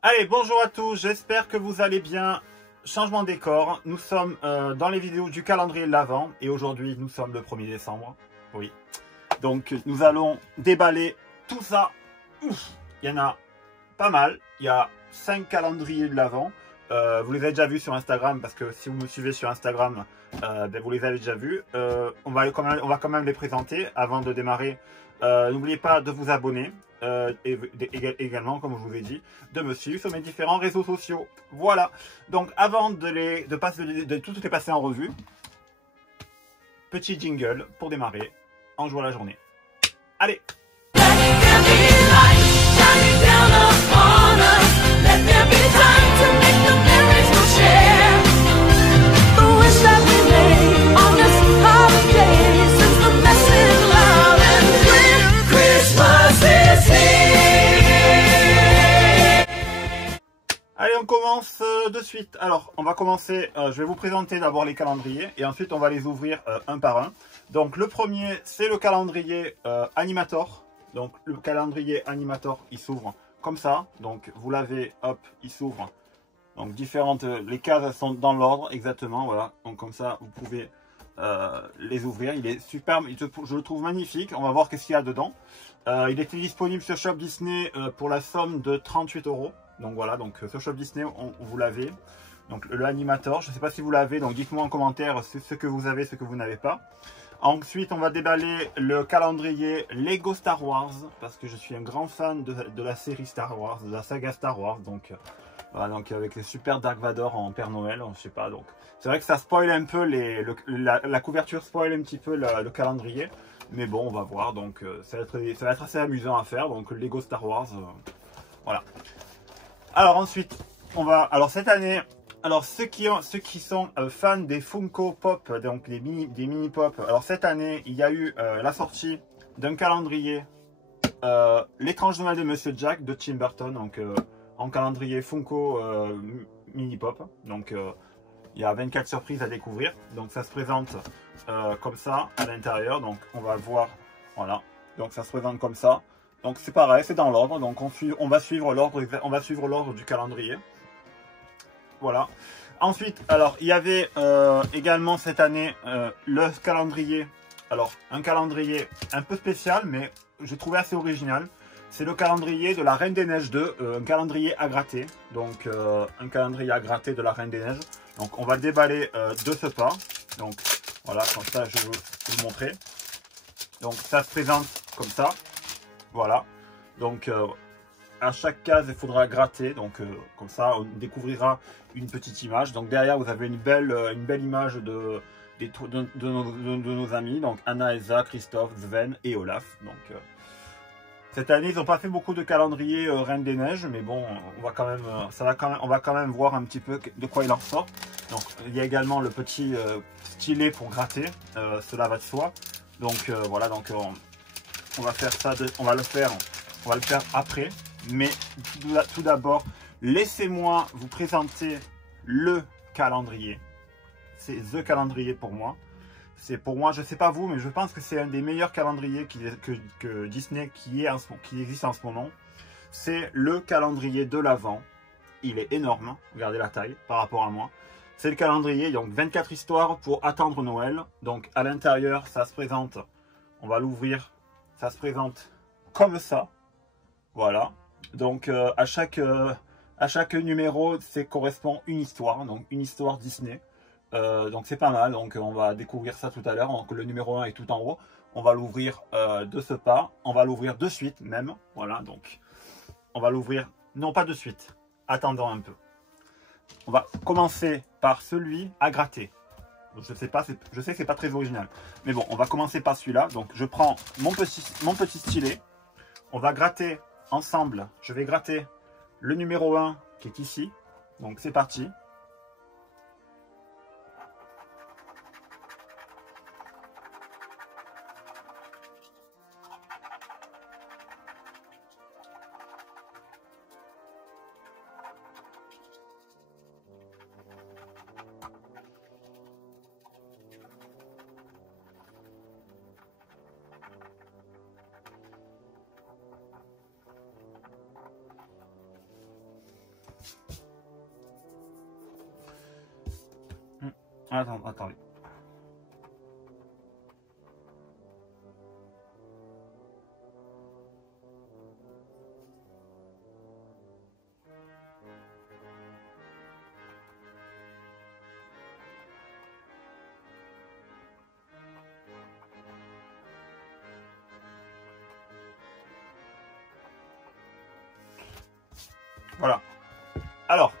Allez, bonjour à tous, j'espère que vous allez bien. Changement de décor, nous sommes dans les vidéos du calendrier de l'Avent et aujourd'hui nous sommes le 1er décembre. Oui. Donc nous allons déballer tout ça. Ouf, il y en a pas mal. Il y a 5 calendriers de l'Avent. Vous les avez déjà vus sur Instagram parce que si vous me suivez sur Instagram, vous les avez déjà vus. On va quand même les présenter avant de démarrer. N'oubliez pas de vous abonner. Également, comme je vous ai dit, de me suivre sur mes différents réseaux sociaux. Voilà. Donc, avant de toutes les passer en revue, petit jingle pour démarrer en jouant la journée. Allez! Allez, on commence de suite. Alors, on va commencer, je vais vous présenter d'abord les calendriers et ensuite on va les ouvrir un par un. Donc, le premier, c'est le calendrier Animator. Donc, le calendrier Animator, il s'ouvre comme ça. Donc, vous l'avez, hop, il s'ouvre. Donc, les cases sont dans l'ordre, exactement, voilà. Donc, comme ça, vous pouvez les ouvrir. Il est superbe, je le trouve magnifique. On va voir qu'est-ce qu'il y a dedans. Il était disponible sur Shop Disney pour la somme de 38 €. Donc voilà, donc sur Shop Disney, vous l'avez. Donc le Animator, je ne sais pas si vous l'avez, donc dites-moi en commentaire ce que vous avez, ce que vous n'avez pas. Ensuite, on va déballer le calendrier Lego Star Wars, parce que je suis un grand fan de la série Star Wars, de la saga Star Wars. Donc voilà, donc avec les super Dark Vador en Père Noël, je sais pas. Donc c'est vrai que ça spoil un peu, la couverture spoil un petit peu le calendrier. Mais bon, on va voir, donc ça va être assez amusant à faire. Donc Lego Star Wars, voilà. Alors ensuite, alors cette année, alors ceux qui sont fans des Funko Pop, donc des mini Pop, alors cette année, il y a eu la sortie d'un calendrier, l'étrange Noël de Monsieur Jack de Tim Burton, donc en calendrier Funko mini Pop. Donc il y a 24 surprises à découvrir. Donc ça se présente comme ça à l'intérieur. Donc on va voir, voilà. Donc ça se présente comme ça. Donc c'est pareil, c'est dans l'ordre. Donc on va suivre l'ordre du calendrier. Voilà. Ensuite, alors il y avait également cette année le calendrier. Alors un calendrier un peu spécial, mais j'ai trouvé assez original. C'est le calendrier de la Reine des Neiges 2, un calendrier à gratter. Donc un calendrier à gratter de la Reine des Neiges. Donc on va le déballer de ce pas. Donc voilà, comme ça je vais vous le montrer. Donc ça se présente comme ça. Voilà. Donc à chaque case il faudra gratter. Donc comme ça on découvrira une petite image. Donc derrière vous avez une belle image de nos amis. Donc Anna, Elsa, Christophe, Sven et Olaf. Donc cette année, ils n'ont pas fait beaucoup de calendriers Reine des Neiges, mais bon, on va quand même voir un petit peu de quoi il en sort. Donc, il y a également le petit stylet pour gratter, cela va de soi. Donc voilà, donc on va faire ça, on va le faire après. Mais tout d'abord, laissez-moi vous présenter le calendrier. C'est the calendrier pour moi. C'est pour moi, je sais pas vous, mais je pense que c'est un des meilleurs calendriers que Disney qui existe en ce moment. C'est le calendrier de l'Avent. Il est énorme, regardez la taille par rapport à moi. C'est le calendrier, donc 24 histoires pour attendre Noël. Donc à l'intérieur, ça se présente, on va l'ouvrir, ça se présente comme ça. Voilà. Donc à chaque numéro, correspond une histoire, donc une histoire Disney. Donc c'est pas mal, donc on va découvrir ça tout à l'heure. Donc le numéro 1 est tout en haut, on va l'ouvrir de ce pas, on va l'ouvrir de suite même, voilà. Donc on va l'ouvrir, non pas de suite, attendons un peu. On va commencer par celui à gratter. Je sais que c'est pas très original, mais bon, on va commencer par celui-là. Donc je prends mon petit stylet, on va gratter ensemble. Je vais gratter le numéro 1 qui est ici, donc c'est parti. Attendez. Voilà. Alors,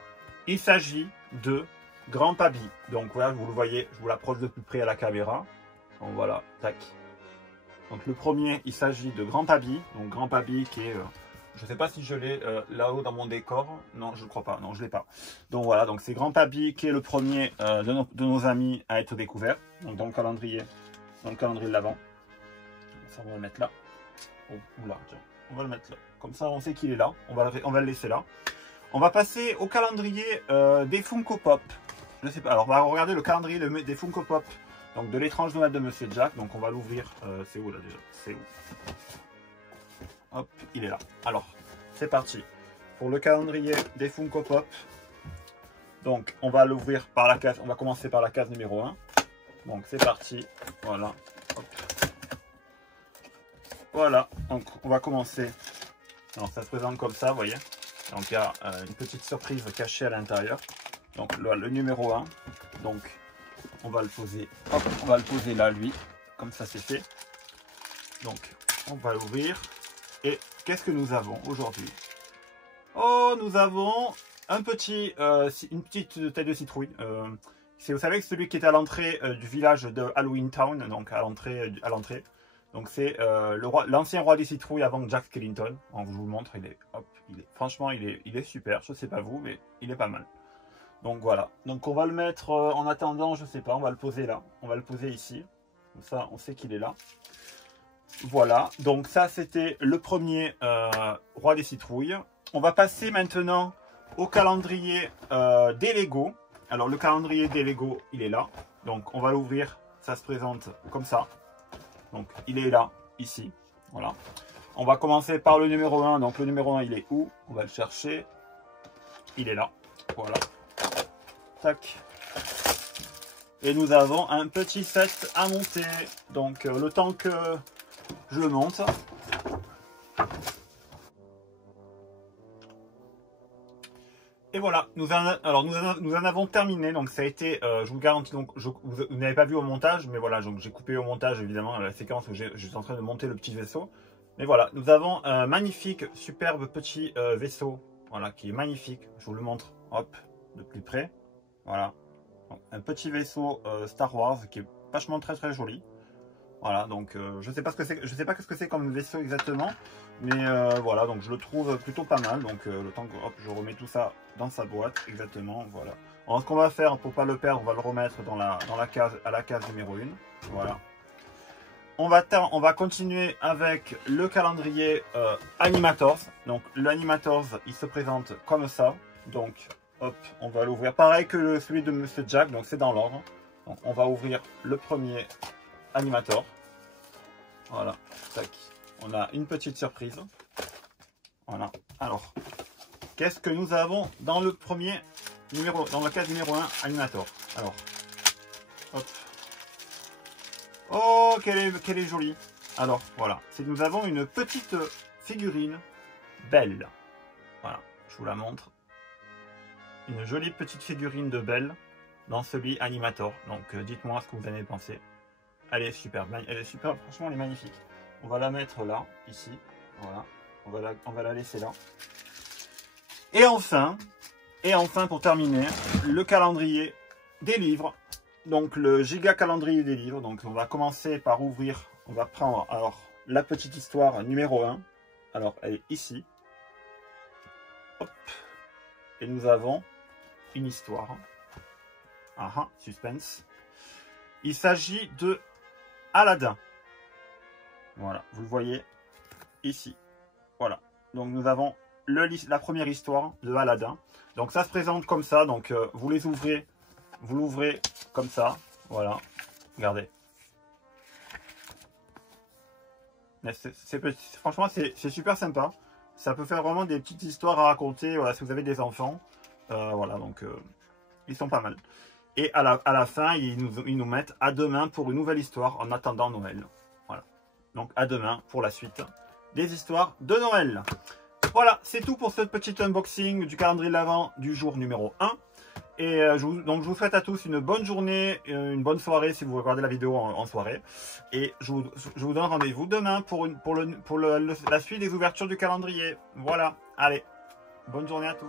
il s'agit de Grand Papi. Donc voilà, vous le voyez, je vous l'approche de plus près à la caméra. Donc voilà, tac. Donc le premier, il s'agit de Grand Papi. Donc Grand Papi qui est, je ne sais pas si je l'ai là-haut dans mon décor. Non, je ne crois pas. Non, je ne l'ai pas. Donc voilà, donc c'est Grand Papi qui est le premier de nos amis à être découvert. Donc dans le calendrier de l'Avent. Ça, on va le mettre là. Oh, oula, tiens, on va le mettre là. Comme ça, on sait qu'il est là. On va le laisser là. On va passer au calendrier des Funko Pop. Je sais pas. Alors, on va regarder le calendrier des Funko Pop. Donc, de l'étrange Noël de Monsieur Jack. Donc, on va l'ouvrir. C'est où là déjà? C'est où? Hop, il est là. Alors, c'est parti. Pour le calendrier des Funko Pop. Donc, on va l'ouvrir par la case. On va commencer par la case numéro 1. Donc, c'est parti. Voilà. Hop. Voilà. Donc, on va commencer. Alors, ça se présente comme ça, vous voyez. Donc, il y a une petite surprise cachée à l'intérieur. Donc, le numéro 1. Donc, on va le poser. Hop, on va le poser là, lui. Comme ça, c'est fait. Donc, on va l'ouvrir. Et qu'est-ce que nous avons aujourd'hui? Oh, nous avons une petite tête de citrouille. Vous savez que celui qui est à l'entrée du village de Halloween Town, donc à l'entrée. Donc c'est l'ancien roi des citrouilles avant Jack Skellington. Donc, je vous le montre, franchement, il est super. Je sais pas vous, mais il est pas mal. Donc voilà. Donc on va le mettre en attendant, je sais pas, on va le poser là. On va le poser ici. Comme ça, on sait qu'il est là. Voilà. Donc ça, c'était le premier roi des citrouilles. On va passer maintenant au calendrier des Lego. Alors le calendrier des Lego, il est là. Donc on va l'ouvrir. Ça se présente comme ça. Donc, il est là, ici. Voilà. On va commencer par le numéro 1. Donc, le numéro 1, il est où? On va le chercher. Il est là. Voilà. Tac. Et nous avons un petit set à monter. Donc, le temps que je le monte. Et voilà, nous en avons terminé. Donc ça a été, je vous garantis, donc vous n'avez pas vu au montage, mais voilà, donc j'ai coupé au montage évidemment la séquence où j'étais en train de monter le petit vaisseau. Mais voilà, nous avons un magnifique, superbe petit vaisseau, voilà, qui est magnifique. Je vous le montre, hop, de plus près. Voilà, donc, un petit vaisseau Star Wars qui est vachement très joli. Voilà, donc je sais pas ce que c'est, je sais pas ce que c'est comme vaisseau exactement, mais voilà, donc je le trouve plutôt pas mal. Donc le temps que hop, je remets tout ça dans sa boîte, exactement, voilà. Alors ce qu'on va faire pour pas le perdre, on va le remettre dans la case, à la case numéro 1. Voilà. On va continuer avec le calendrier Animators. Donc l'Animators, il se présente comme ça. Donc hop, on va l'ouvrir. Pareil que celui de Monsieur Jack, donc c'est dans l'ordre. Donc on va ouvrir le premier Animator. Voilà, tac. On a une petite surprise. Voilà. Alors, qu'est-ce que nous avons dans le premier numéro, dans la case numéro 1 Animator? Alors, hop. Oh, qu'elle est jolie. Alors, voilà. C'est que nous avons une petite figurine Belle. Voilà, je vous la montre. Une jolie petite figurine de Belle dans celui Animator. Donc, dites-moi ce que vous en avez pensé. Elle est super, franchement elle est magnifique. On va la mettre là, ici, voilà, on va la laisser là. Et enfin pour terminer, le calendrier des livres, donc le giga calendrier des livres. Donc on va commencer par ouvrir, on va prendre alors la petite histoire numéro 1, alors elle est ici. Hop. Et nous avons une histoire, suspense. Il s'agit de Aladdin. Voilà, vous le voyez ici. Voilà. Donc nous avons la première histoire de Aladdin. Donc ça se présente comme ça. Donc vous l'ouvrez comme ça. Voilà. Regardez. Franchement, c'est super sympa. Ça peut faire vraiment des petites histoires à raconter. Voilà, si vous avez des enfants. Voilà, donc ils sont pas mal. Et à la fin, ils nous mettent à demain pour une nouvelle histoire en attendant Noël. Voilà. Donc à demain pour la suite des histoires de Noël. Voilà, c'est tout pour ce petit unboxing du calendrier de l'Avent du jour numéro 1. Et donc je vous souhaite à tous une bonne journée, une bonne soirée si vous regardez la vidéo en soirée. Et je vous donne rendez-vous demain pour la suite des ouvertures du calendrier. Voilà, allez, bonne journée à tous.